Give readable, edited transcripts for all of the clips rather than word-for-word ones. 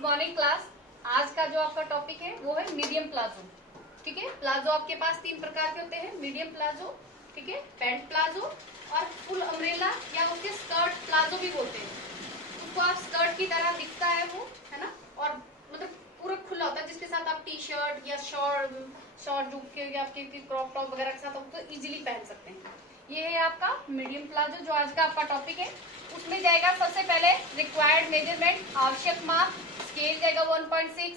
Good morning class. आज का जो आपका टॉपिक है वो है मीडियम प्लाजो। ठीक है, प्लाजो आपके पास तीन प्रकार के होते हैं, मीडियम प्लाजो, ठीक है, पैंट प्लाजो और फुल अम्ब्रेला या उसके स्कर्ट प्लाजो भी बोलते हैं। उसको आप स्कर्ट की तरह दिखता है वो, है ना, और मतलब पूरा खुला होता है जिसके साथ आप टी शर्ट या शॉर्ट जो के आपके क्रॉप टॉप वगैरह के साथ आप उसको इजीली पहन सकते हैं। ये है आपका मीडियम प्लाजो जो आज का आपका टॉपिक है। उसमें जाएगा सबसे पहले रिक्वायर्ड मेजरमेंट, आवश्यक माप, स्केल जाएगा 1.6,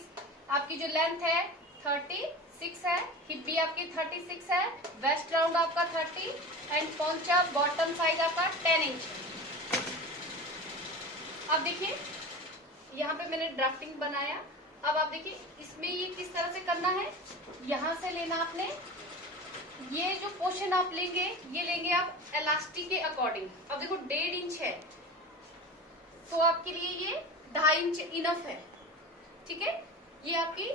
आपकी जो लेंथ है 36 है, हिप भी आपकी 36 है, वेस्ट राउंड आपका 30 एंड पहुंचा बॉटम साइज आपका 10 इंच है। अब देखिए यहाँ पे मैंने ड्राफ्टिंग बनाया। अब आप देखिए इसमें ये किस तरह से करना है, यहाँ से लेना आपने, ये जो पोर्शन आप लेंगे ये लेंगे आप इलास्टिक के अकॉर्डिंग। अब देखो 1.5 इंच है तो आपके लिए ये 2.5 इंच इनफ है। ठीक है, ये आपकी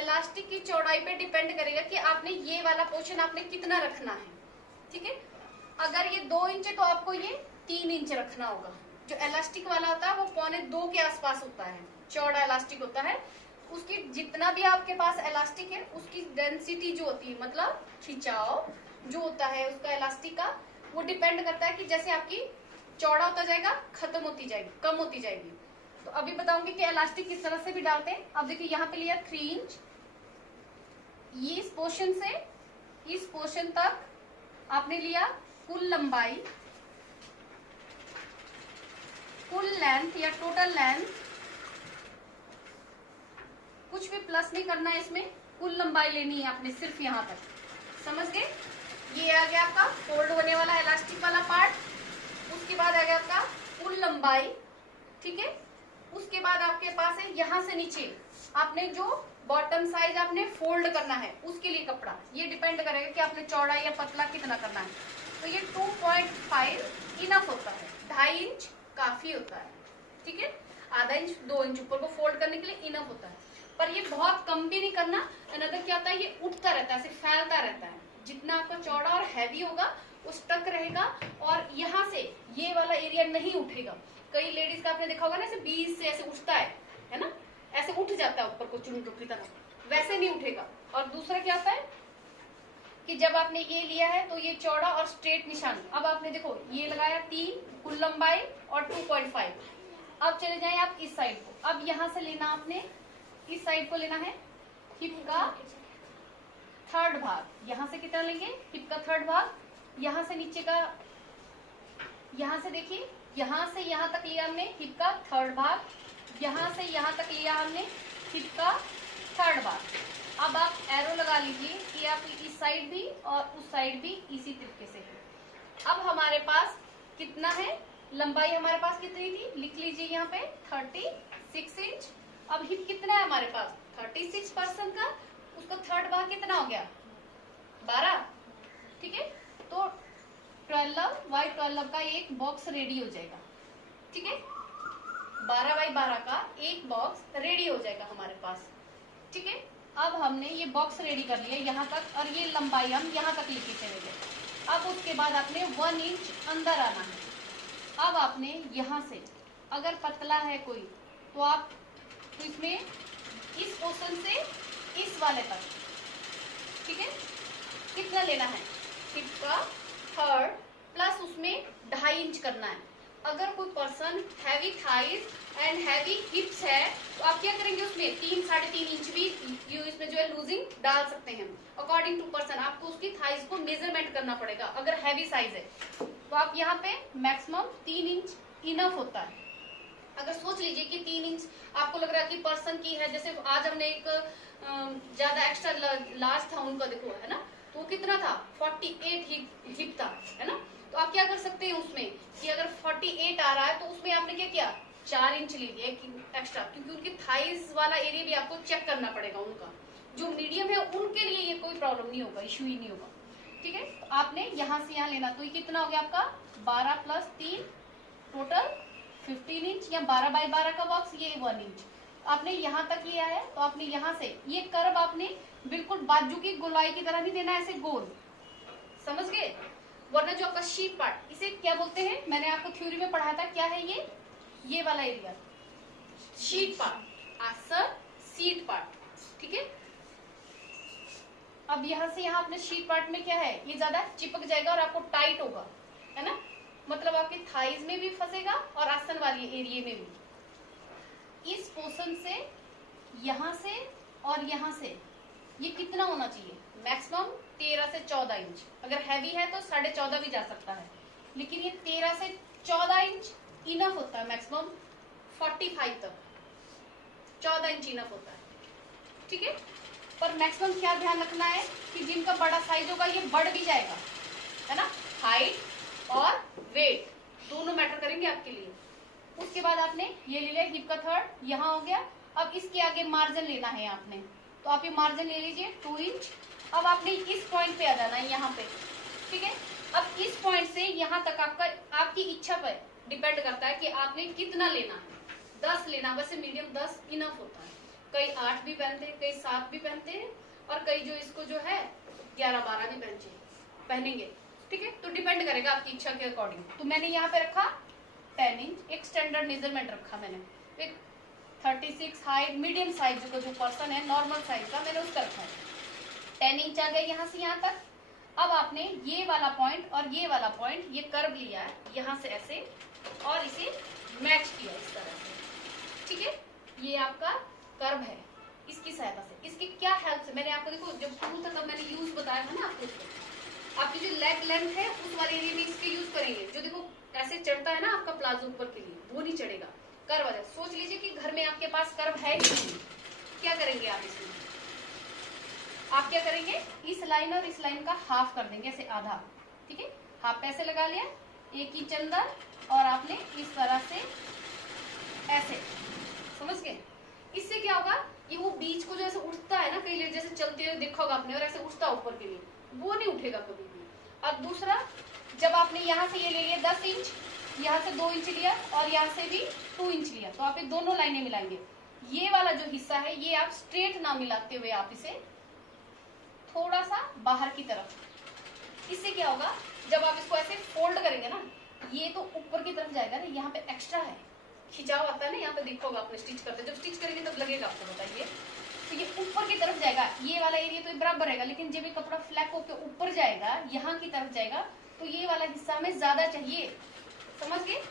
इलास्टिक की चौड़ाई पे डिपेंड करेगा कि आपने ये वाला पोर्शन आपने कितना रखना है। ठीक है, अगर ये 2 इंच है तो आपको ये 3 इंच रखना होगा। जो इलास्टिक वाला होता है वो 1.25 के आसपास होता है, चौड़ा इलास्टिक होता है। उसकी जितना भी आपके पास इलास्टिक है उसकी डेंसिटी जो होती है, मतलब खिंचाव जो होता है उसका इलास्टिक का, वो डिपेंड करता है कि जैसे आपकी चौड़ा होता जाएगा खत्म होती जाएगी, कम होती जाएगी। तो अभी बताऊंगी कि इलास्टिक किस तरह से भी डालते हैं। अब देखिए यहाँ पे लिया 3 इंच, ये इस पोर्शन से इस पोर्शन तक आपने लिया कुल लंबाई, कुल लेंथ या टोटल लेंथ, कुछ भी प्लस नहीं करना है इसमें, कुल लंबाई लेनी है आपने सिर्फ यहाँ तक। समझ गए? ये आ गया आपका फोल्ड होने वाला इलास्टिक वाला पार्ट। उसके बाद आ गया आपका कुल लंबाई। ठीक है, उसके बाद आपके पास है यहाँ से नीचे आपने जो बॉटम साइज आपने फोल्ड करना है उसके लिए कपड़ा, ये डिपेंड करेगा कि आपने चौड़ा या पतला कितना करना है। तो ये 2.5 इनफ होता है, 2.5 इंच काफी होता है। ठीक है, आधा इंच 2 इंच ऊपर को फोल्ड करने के लिए इनफ होता है, पर ये बहुत कम भी नहीं करना। अनदर क्या होता है, ये उठता रहता है, ऐसे फैलता रहता है। जितना आपका चौड़ा और हैवी होगा वो स्टक रहेगा और यहाँ से ये वाला एरिया नहीं उठेगा। कई लेडीज का आपने देखा होगा ना, ऐसे बीच से ऐसे उठता है ना, ऐसे उठ जाता है ऊपर को चुनटुक की तरह, वैसे नहीं उठेगा। और दूसरा क्या होता है कि जब आपने ये लिया है तो ये चौड़ा और स्ट्रेट निशान, अब आपने देखो ये लगाया 3 कुल लंबाई और 2.5। अब चले जाए आप इस साइड को। अब यहाँ से लेना आपने, इस साइड को लेना है हिप का 3rd भाग। यहाँ से कितना लेंगे, हिप का 3rd भाग, यहाँ से नीचे का, यहाँ से देखिए यहाँ से यहाँ तक लिया हमने हिप का 3rd भाग, यहाँ से यहाँ तक लिया हमने हिप का 3rd भाग। अब आप एरो लगा लीजिए कि आप इस साइड भी और उस साइड भी इसी तरीके से है। अब हमारे पास कितना है, लंबाई हमारे पास कितनी थी, लिख लीजिए यहाँ पे 36 इंच। अब हिप कितना है हमारे पास 36% का, उसका 3rd भाग कितना हो गया 12। ठीक है, तो 12x12 का एक बॉक्स रेडी हो जाएगा। ठीक है, 12x12 का एक बॉक्स रेडी हो जाएगा हमारे पास। ठीक है, अब हमने ये बॉक्स रेडी कर लिया यहाँ तक और ये लंबाई हम यहाँ तक लेके चले गए। अब उसके बाद आपने 1 इंच अंदर आना है। अब आपने यहाँ से अगर पतला है कोई तो आप तो इसमें इस पोर्शन से इस वाले तक, ठीक है, कितना लेना है, हिप का 3rd प्लस उसमें 2.5 इंच करना है। अगर कोई person heavy thighs and heavy हिप्स है तो आप क्या करेंगे, उसमें 3-3.5 इंच भी इसमें जो है लूजिंग डाल सकते हैं। अकॉर्डिंग टू पर्सन आपको उसकी थाइज को मेजरमेंट करना पड़ेगा। अगर हैवी साइज है तो आप यहाँ पे मैक्सिमम 3 इंच इनफ होता है। अगर सोच लीजिए कि 3 इंच आपको लग रहा है कि पर्सन की है, जैसे आज हमने एक ज्यादा एक्स्ट्रा लार्ज था उनका, देखो है ना, तो वो कितना था 48 हिप था, है ना। तो आप क्या कर सकते हैं उसमें कि अगर 48 आ रहा है तो उसमें आपने क्या किया 4 इंच ले लिया एक्स्ट्रा, क्योंकि उनकी थाइज वाला एरिया भी आपको चेक करना पड़ेगा उनका। जो मीडियम है उनके लिए ये कोई प्रॉब्लम नहीं होगा, इश्यू ही नहीं होगा। ठीक है, तो आपने यहाँ से यहाँ लेना, तो ये कितना हो गया आपका 12 + 3 टोटल 15 इंच या 12x12 का बॉक्स, ये 1 इंच आपने यहाँ तक लिया है। तो आपने यहाँ से ये कर्व आपने बिल्कुल बाजू की गोलाई की तरह नहीं देना, ऐसे गोल, समझ गए। वरना जो आपका शीट पार्ट, इसे क्या बोलते हैं, मैंने आपको थ्योरी में पढ़ाया था, क्या है ये वाला एरिया शीट पार्ट। आसन सीट पार्ट, ठीक है। अब यहाँ से यहाँ अपने शीट पार्ट में क्या है, ये ज्यादा चिपक जाएगा और आपको टाइट होगा, है ना, मतलब आपकी थाइज में भी फंसेगा और आसन वाली एरिया में भी। इस पोर्शन से यहाँ से और यहाँ से ये कितना होना चाहिए, मैक्सिमम 13 से 14 इंच। अगर हैवी है तो 14.5 भी जा सकता है, लेकिन ये 13 से 14 इंच इनफ होता है, मैक्सिमम 45 तक 14 इंच इनफ होता है, ठीक है। पर मैक्सिमम क्या ध्यान रखना है कि जिनका बड़ा साइज होगा ये बढ़ भी जाएगा, है ना, हाइट और वेट दोनों मैटर करेंगे आपके लिए। उसके बाद आपने ये ले लिया हिप का थर्ड, यहाँ हो गया। अब इसके आगे मार्जिन लेना है आपने, तो आप ये मार्जिन ले लीजिए 2 इंच। अब आपने इस पॉइंट पे आ जाना है यहाँ पे, ठीक है। अब इस पॉइंट से यहाँ तक आपका आपकी इच्छा पर डिपेंड करता है कि आपने कितना लेना है। 10 लेना, वैसे मीडियम 10 इनफ होता है। कई 8 भी पहनते हैं, कई 7 भी पहनते हैं, और कई जो इसको जो है 11-12 भी पहनेंगे, ठीक है। तो डिपेंड करेगा आपकी इच्छा के अकॉर्डिंग। तो मैंने यहाँ पे रखा 10 इंच, एक स्टैंडर्ड मेजरमेंट रखा मैंने, एक 36 हाइट मीडियम साइज का जो पर्सन है नॉर्मल साइज का, मैंने उसका रखा है 10 इंच आ गया यहाँ से यहाँ तक। अब आपने ये वाला पॉइंट और ये वाला पॉइंट ये कर्व लिया है यहाँ से ऐसे और इसे मैच किया इस तरह से, ठीक है। ये आपका कर्व है, इसकी सहायता से, इसकी क्या हेल्प से, मैंने आपको देखो जब शुरू था तब मैंने यूज बताया था ना आपको। आपकी जो लेग लेंथ है उस वाले एरिया में इसके यूज करेंगे। जो देखो ऐसे चढ़ता है ना आपका प्लाजो ऊपर के लिए, वो नहीं चढ़ेगा, कर्व आ जाए। सोच लीजिए कि घर में आपके पास कर्व है ही नहीं, क्या करेंगे आप इसमें, आप क्या करेंगे, इस लाइन और इस लाइन का हाफ कर देंगे, ऐसे आधा, ठीक है। हाफ ऐसे लगा लिया, 1 इंच अंदर, और आपने इस तरह से ऐसे, समझ गए। इससे क्या होगा, ये वो बीच को जो ऐसे उठता है ना, कई लोग जैसे चलते हुए देखा होगा आपने, और ऐसे उठता ऊपर के लिए, वो नहीं उठेगा कभी भी। और दूसरा, जब आपने यहाँ से ये ले लिया 10 इंच, यहाँ से 2 इंच लिया और यहाँ से भी 2 इंच लिया, तो आप ये दोनों लाइनें मिलाएंगे। ये वाला जो हिस्सा है ये आप स्ट्रेट ना मिलाते हुए आप इसे थोड़ा सा बाहर की तरफ। इससे क्या होगा, जब आप इसको ऐसे फोल्ड करेंगे ना, ये तो ऊपर की तरफ जाएगा ना, यहाँ पे एक्स्ट्रा है, खिंचाव आता है ना, यहाँ पे देखा होगा आपने स्टिच करते, जब स्टिच करेंगे तब लगेगा आपको, बताइए। तो ये ऊपर की तरफ जाएगा, ये वाला एरिया तो बराबर रहेगा, लेकिन जब ये कपड़ा फ्लैप होकर ऊपर जाएगा, यहाँ की तरफ जाएगा, तो ये वाला हिस्सा हमें ज्यादा चाहिए, समझ गए।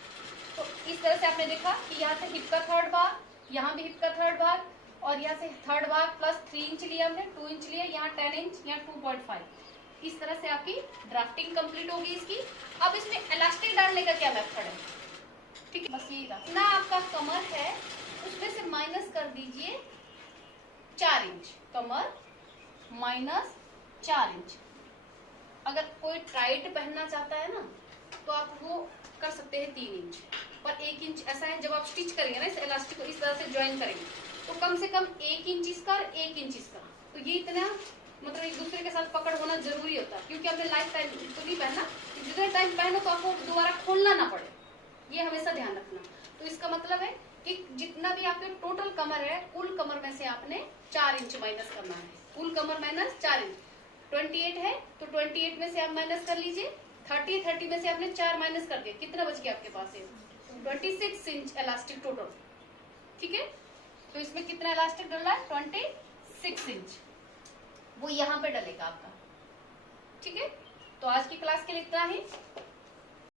तो इस तरह से आपने देखा कि यहाँ से हिप का थर्ड भाग, यहाँ भी हिप का थर्ड भाग, और यहाँ से थर्ड भाग प्लस 3 इंच लिया हमने, 2 इंच लिया, यहाँ 10 इंच, यहाँ 2.5। इस तरह से आपकी ड्राफ्टिंग कंप्लीट होगी इसकी। अब इसमें इलास्टिक डालने का क्या मेथड है, ठीक है, बस यही था ना। आपका कमर है उसमें से माइनस कर दीजिए 4 इंच, कमर माइनस 4 इंच। अगर कोई टाइट पहनना चाहता है ना, तो आप वो कर सकते हैं 3 इंच, और 1 इंच ऐसा है, जब आप स्टिच करेंगे ना इस इलास्टिक को इस तरह से ज्वाइन करेंगे, तो कम से कम 1 इंच इसका और 1 इंच इसका, तो ये इतना मतलब एक दूसरे के साथ पकड़ होना जरूरी होता है, क्योंकि आपने लाइफ टाइम तो नहीं पहनना, जितने टाइम पहनो तो आपको दोबारा खोलना ना पड़े, ये हमेशा ध्यान रखना। तो इसका मतलब है कि जितना भी आपके टोटल कमर है, कुल कमर में से आपने 4 इंच माइनस करना है, कुल कमर माइनस 4 इंच। 28 है तो 28 में से आप माइनस कर लीजिए, 30 में से आपने 4 माइनस कर दिया, कितना बच गया आपके पास है 26 इंच इलास्टिक टोटल, ठीक है। तो इसमें कितना इलास्टिक डल रहा है 26 इंच, वो यहाँ पे डलेगा आपका, ठीक है। तो आज की क्लास के लिए इतना ही।